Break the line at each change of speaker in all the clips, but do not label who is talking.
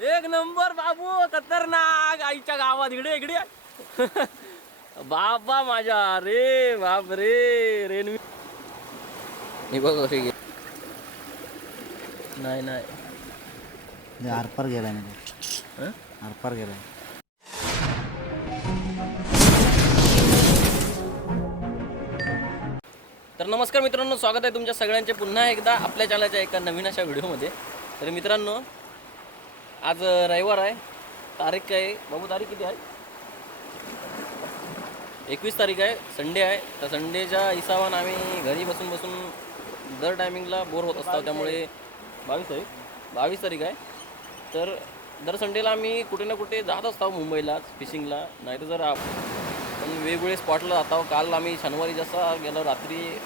एक नंबर बाबू खतरनाक. आईच्या गावात इकडे इकडे. बाबा माझ्या रे बाप रे बघ कशी गे नाही नाही.
आरपार गेलाय म्हणजे
हं?
आरपार गेलाय.
तर नमस्कार मित्रांनो स्वागत आहे तुमच्या सगळ्यांचे पुन्हा एकदा आपल्या चॅनलच्या एका नवीन अशा व्हिडिओमध्ये तर मित्रांनो आज रविवार आहे. तारीख काय? बाबू तारीख किती आहे? एकवीस तारीख आहे. संडे आहे. तर संडेच्या हिसाबानं आम्ही घरी बसून बसून दर टायमिंगला बोर होत असतो त्यामुळे बावीस आहे बावीस तारीख आहे. तर दर संडेला आम्ही कुठे ना कुठे जात असतो मुंबईला फिशिंगला. नाही तर जर आप- वेगवेगळे स्पॉटला जातो काल आम्ही शनिवारी जसा गेलो रात्री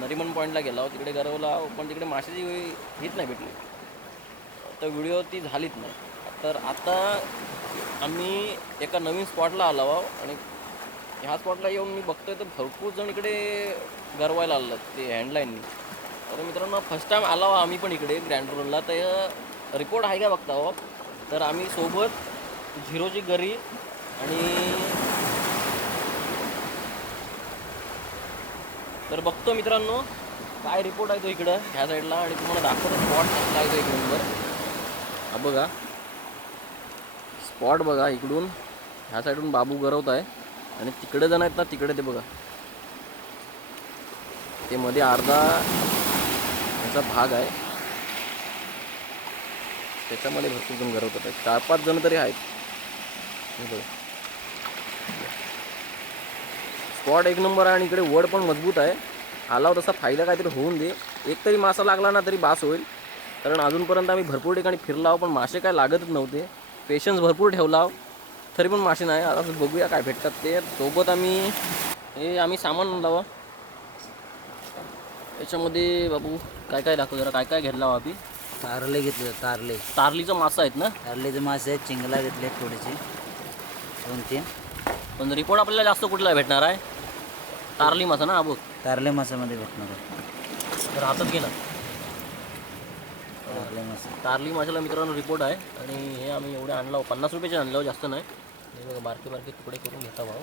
नरिमन पॉईंटला गेलो तिकडे गरवला पण तिकडे माशाची हीच नाही भेटली. तर व्हिडिओ ती झालीच नाही. तर आता आम्ही एका नवीन स्पॉटला आलो आहोत आणि ह्या स्पॉटला येऊन मी बघतोय तर भरपूर जण इकडे गरवायला आलं ते हँडलाईननी तर मित्रांनो फर्स्ट टाईम आला आहो आम्ही पण इकडे ग्रँड रोडला तर रिपोर्ट आहे का बघता हो? तर आम्ही सोबत झिरोची गरी आणि तर बघतो मित्रांनो काय रिपोर्ट आहे तो इकडं ह्या साईडला आणि तुम्हाला दाखवतो स्पॉट कसला आहे तो एक नंबर हा बघा. स्पॉट बघा इकडून. ह्या साईडून बाबू गरवत आहे. आणि तिकडे जण आहेत ना तिकडे ते बघा. ते मध्ये अर्धा ह्याचा भाग आहे. त्याच्यामध्ये भरपूर जण गरवतात आहेत चार पाच जण तरी आहेत. हे बघा. स्पॉट एक नंबर आहे आणि इकडे वड पण मजबूत आहे. आला हो तसा फायदा काहीतरी होऊन दे. एक तरी मासा लागला ना तरी बास होईल. कारण अजूनपर्यंत आम्ही भरपूर ठिकाणी फिरलो आहो पण मासे काय लागतच नव्हते. पेशन्स भरपूर ठेवला तरी पण मासे नाही. आता बघूया काय भेटतात ते. सोबत आम्ही हे आम्ही सामान आणलं आहो. याच्यामध्ये बाबू काय काय दाखव जरा. काय काय घेतला आम्ही?
तारले घेतले तारले.
तारलीचं मासा आहेत ना?
तारलेचे मासे आहेत चिंगला घेतले थोडेसे. दोन तीन.
पण रिपोर्ट आपल्याला जास्त कुठला भेटणार आहे? तारली मासा ना बघ.
तारले मासामध्ये भेटणार आहे.
तर हातात गेला
तारली मासे
माशाला मित्रांनो रिपोर्ट आहे. आणि हे आम्ही एवढे आणलं पन्नास रुपयाचे आणलं जास्त नाही. हे बघा बारके बारके तुकडे करून घेता भाऊ.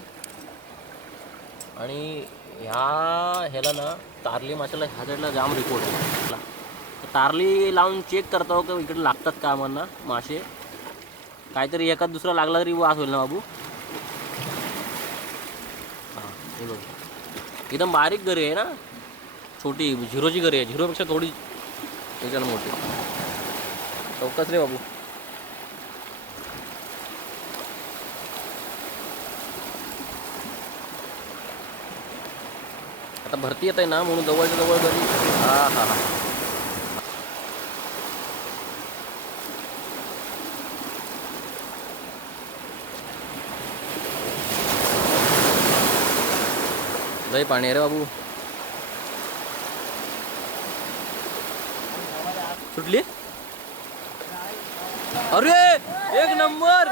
आणि ह्या ह्याला ना तारली माशाला ह्या साईडला जाम रिपोर्ट आहे. तारली लावून चेक करता हो का? इकडे लागतात का आम्हाला मासे. काहीतरी एखाद दुसरा लागला तरी वास होईल ना बाबू? हां हे एकदम बारीक गरी आहे ना. छोटी झिरोची गरी आहे. झिरोपेक्षा थोडी त्याच्यानं मोठी. चौकाच रे बाबू. आता भरती येत आहे ना म्हणून जवळच्या जवळ घरी हा हा हा. लय पाणी आहे रे बाबू. सुटली? अरे एक नंबर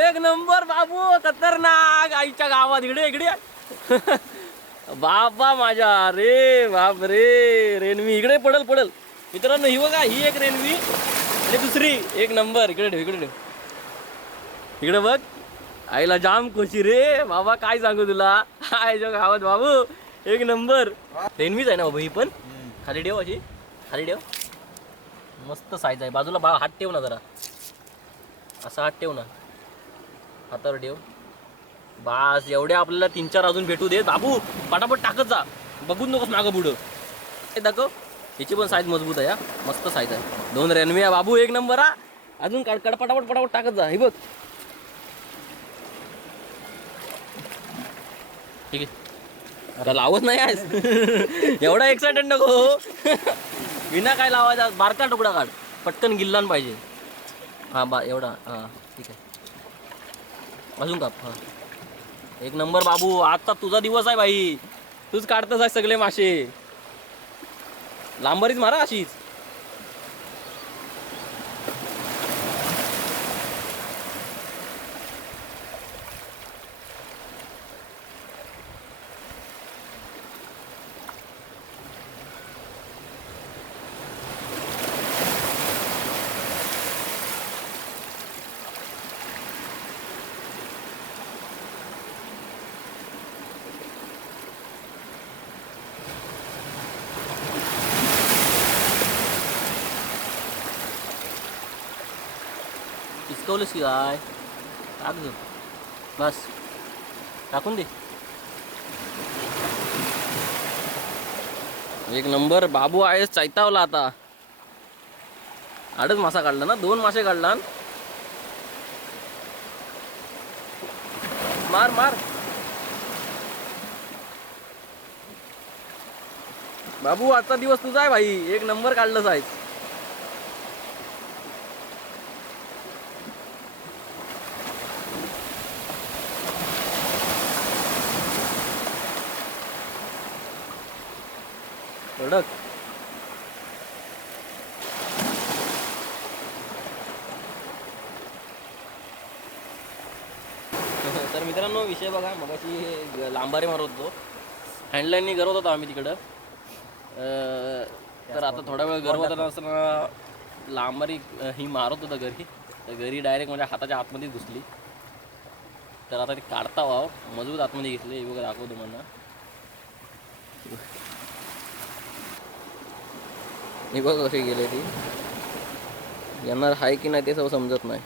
एक नंबर बाबू खतरनाक. आईच्या गावात इकडे इकडे. बाबा माझ्या रे बाप रे. रेनवी इकडे पडल पडल. मित्रांनो ही बघा ही एक रेनवी आणि दुसरी एक नंबर. इकडे ठेव इकडे ठेव. इकडे बघ. आईला जाम खुशी रे. बाबा काय सांगू तुला? आईच्या गावात बाबू एक नंबर. रेनवीच आहे ना बाबू ही पण? खाली ठेव अशी. खाली ठेव. मस्त साईज आहे. बाजूला बा हात ठेव ना जरा. असा हात ठेव ना. हातावर ठेव. बास एवढे आपल्याला तीन चार अजून भेटू दे. बाबू पटापट टाकत जा. बघून नकोस मागं पुढं. हे दाखव. याची पण साईज मजबूत आहे हा. मस्त साईज आहे. दोन रेनवे आहे. बाबू एक नंबर हा. अजून काढ काढ पटापट पटापट टाकत जा. हे बघ. ठीक आहे. लावत नाही आहेस एवढा एक्सायटेड नको हो. विना काय लावायचा बारका तुकडा काढ. पटकन गिल्लान पाहिजे. हां बा एवढा. हां ठीक आहे. अजून काप हां. एक नंबर बाबू आजचा तुझा दिवस आहे बाई तूच काढतच आहे सगळे मासे. लांबरीच मारा अशीच. पिचकवलंस शिवाय टाक घेऊ बस टाकून दे एक नंबर. बाबू आहे चैतावला आता. आडच मासा काढला ना? दोन मासे काढला. मार मार. बाबू आजचा दिवस तुझा आहे भाई. एक नंबर काढलाच आहे कडक तर मित्रांनो विषय बघा मगाशी लांबारे मारत होतो. हँडलाईननी गरवत होतो आम्ही तिकडं. तर आता थोडा वेळ गरवत होता असताना लांबारी ही मारत होता घरी. तर घरी डायरेक्ट म्हणजे हाताच्या आतमध्ये घुसली. तर आता ती काढता व्हाव मजबूत आतमध्ये घेतली. हे बघा दाखवतो तुम्हाला. हे बघ कशी गेले ती. येणार आहे की नाही ते सगळं समजत नाही.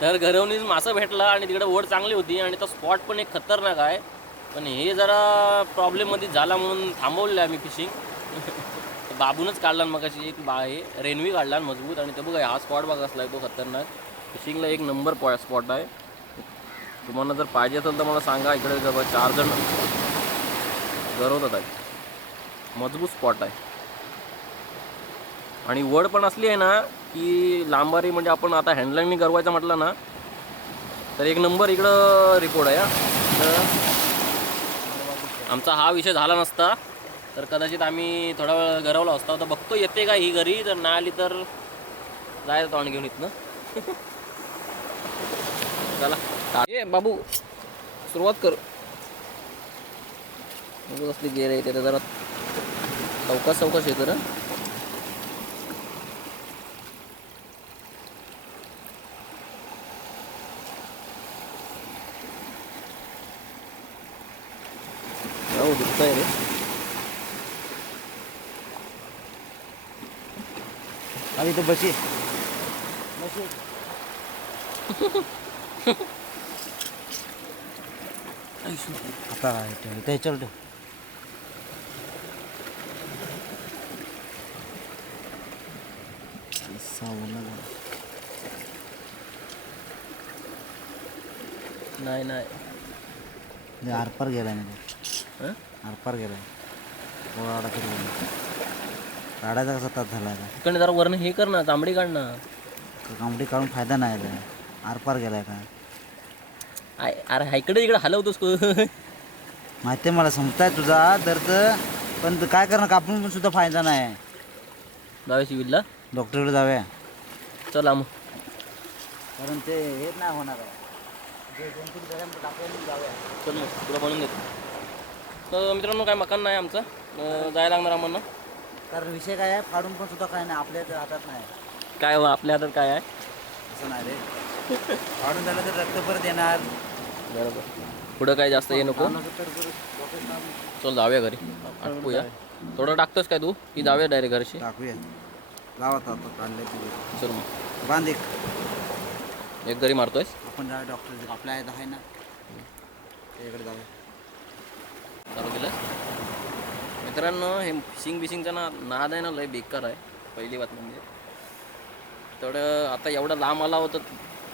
तर घरवणीच मासा भेटला आणि तिकडे ओढ चांगली होती आणि तो स्पॉट पण एक खतरनाक आहे. पण हे जरा प्रॉब्लेममध्ये झाला म्हणून थांबवले आम्ही फिशिंग बाबूनच काढला मग एक बा आहे रेनवी काढला मजबूत आणि ते बघा हा स्पॉट बघा असला तो खतरनाक. फिशिंगला एक नंबर पॉ स्पॉट आहे. तुम्हाला जर पाहिजे असेल तर मला सांगा इकडे जवळ चार जण गरवतात आहे मजबूत स्पॉट आहे. आणि वड पण असली आहे ना की लांबारी म्हणजे आपण आता हँडलाईननी गरवायचं म्हटलं ना तर एक नंबर इकडं रिपोर्ट आहे तर आमचा हा विषय झाला नसता तर कदाचित आम्ही थोडा वेळ गरवला असता तर बघतो येते का ही घरी जर नाही आली तर जायचं तोंड घेऊन इथनं. चला. ए बाबू सुरुवात कर बघू कसली गेर आहे ते जरा चौकास चौकास हे कर हं. हो दुखतंय रे
अरे इथं बशी बशी आता काय ठेव.
नाही नाही.
आरपार गेलाय ना
हं?
आरपार गेलाय. काढायचा कसा तास झाला
इकडे जरा वरनं हे कर ना तांबडी काढ ना.
कांबडी काढून फायदा नाही आरपार गेलाय काय
आय- अरे हा इकडे इकडे हलवतोस
माहिती आहे मला समजाय तुझा दर्द पण काय करणार? कापून पण सुद्धा फायदा नाही.
जाऊया सिव्हिलला
डॉक्टरकडे जाऊया.
चला मग.
कारण ते हेच नाही होणार आहे. जे जाऊया.
चल मग तुला बनवून देतो. तर मित्रांनो काय मकान नाही आमचं. अं, जायला लागणार आम्हाला.
कारण विषय काय आहे? फाडून पण सुद्धा काय नाही. आपल्या हातात नाही.
काय हो, आपल्या हातात काय आहे?
असं नाही रे. फाडून झालं तर रक्त परत येणार.
बरोबर. पुढं काय जास्त हे नको.
तर
चल जाऊया घरी. आटपूया. थोडं टाकतोस काय तू? की जाऊया डायरेक्ट घरशी?
टाकूया. तुझे
चल मग.
बांध एक.
एक घरी मारतोयस?
आपण जा डॉक्टर आपल्या आहेत आहे ना. त्याच्याकडे जाऊया.
चालू केलं मित्रांनो हे फिशिंग बिशिंगचा ना नाद आहे ना लय बेकार आहे. पहिली बात म्हणजे. थोडं आता एवढं लांब आला होता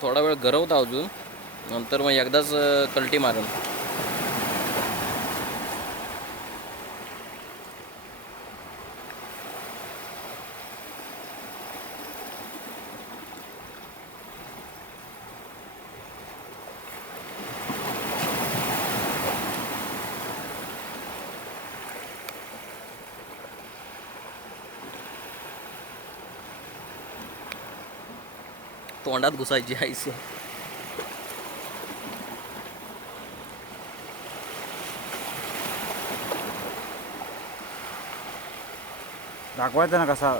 थोडा वेळ गरवता अजून. नंतर मग एकदाच कलटी कल्टी तोंडात घुसायची आईस
दाखवायचं ना कसा.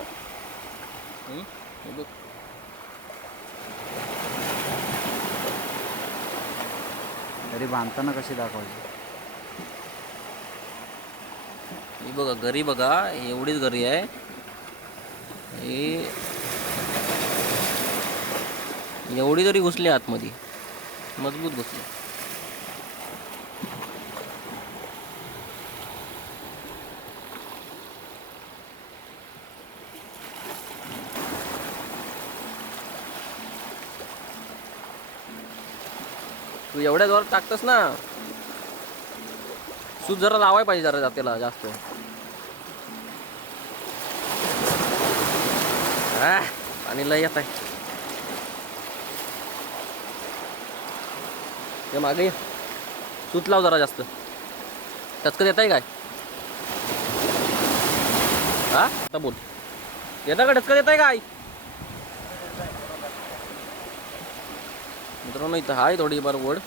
तरी बांधताना कशी दाखवायची
ही बघा घरी बघा एवढीच घरी आहे ही एवढी जरी घुसली आतमध्ये मजबूत घुसली तू एवढ्या जोरात टाकतस ना सूत जरा लावाय पाहिजे जरा जातेला जास्त. पाणी लय येत आहे ते मागे सूत लाव जरा जास्त. टचकत येत आहे काय? हा आता बोल. येता का? टचकत येत आहे काय? मित्रांनो इथं आहे थोडीफार वड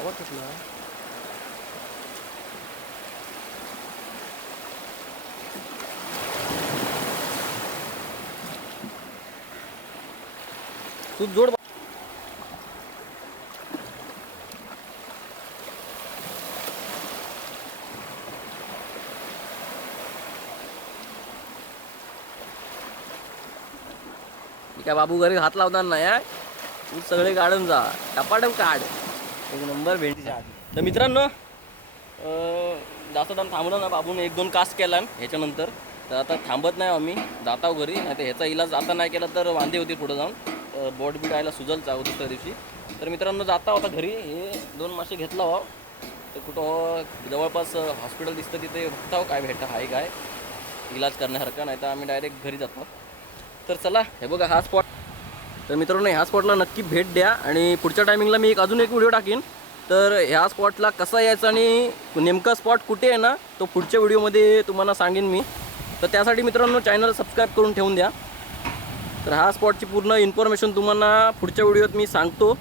आवाज कुठला? तू जोड त्या बाबू घरी हात लावणार नाही आहे तू सगळे काढून जा. टपाटप काढ. एक नंबर भेंडी तर मित्रांनो जास्त टाइम थांबलो ना बाबूने एक दोन कास्ट केला ह्याच्यानंतर. तर आता थांबत नाही आम्ही जाताव घरी. नाही तर ह्याचा इलाज आता नाही केला तर वांदे होते पुढे जाऊन. बोट बीट आयला सुजल जाऊ दुसऱ्या दिवशी. तर मित्रांनो जाता होता घरी. हे दोन मासे घेतला हो. ते कुठं हो, जवळपास हॉस्पिटल दिसतं तिथे. बघता काय भेटतं हाय काय. इलाज करण्यासारखं नाही तर आम्ही डायरेक्ट घरी जातो. तर चला हे बघा हा स्पॉट तर मित्रांनो ह्या स्पॉटला नक्की भेट द्या आणि पुढच्या टायमिंगला मी एक अजून एक व्हिडिओ टाकीन. तर ह्या स्पॉटला कसा यायचा आणि नेमका स्पॉट कुठे आहे ना तो पुढच्या व्हिडिओमध्ये तुम्हाला सांगेन मी. तर त्यासाठी मित्रांनो चॅनल सबस्क्राईब करून ठेवून द्या. तर हा स्पॉटची पूर्ण इन्फॉर्मेशन तुम्हाला पुढच्या व्हिडिओत मी सांगतो.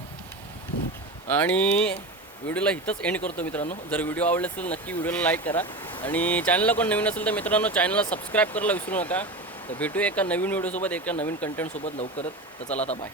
आणि व्हिडिओला इथंच एंड करतो मित्रांनो. जर व्हिडिओ आवडला असेल नक्की व्हिडिओला लाईक करा. आणि चॅनलला कोण नवीन असेल तर मित्रांनो चॅनलला सबस्क्राईब करायला विसरू नका. तर भेटूया एका नवीन व्हिडिओसोबत एका नवीन कंटेंटसोबत लवकरच. तर चला आता बाय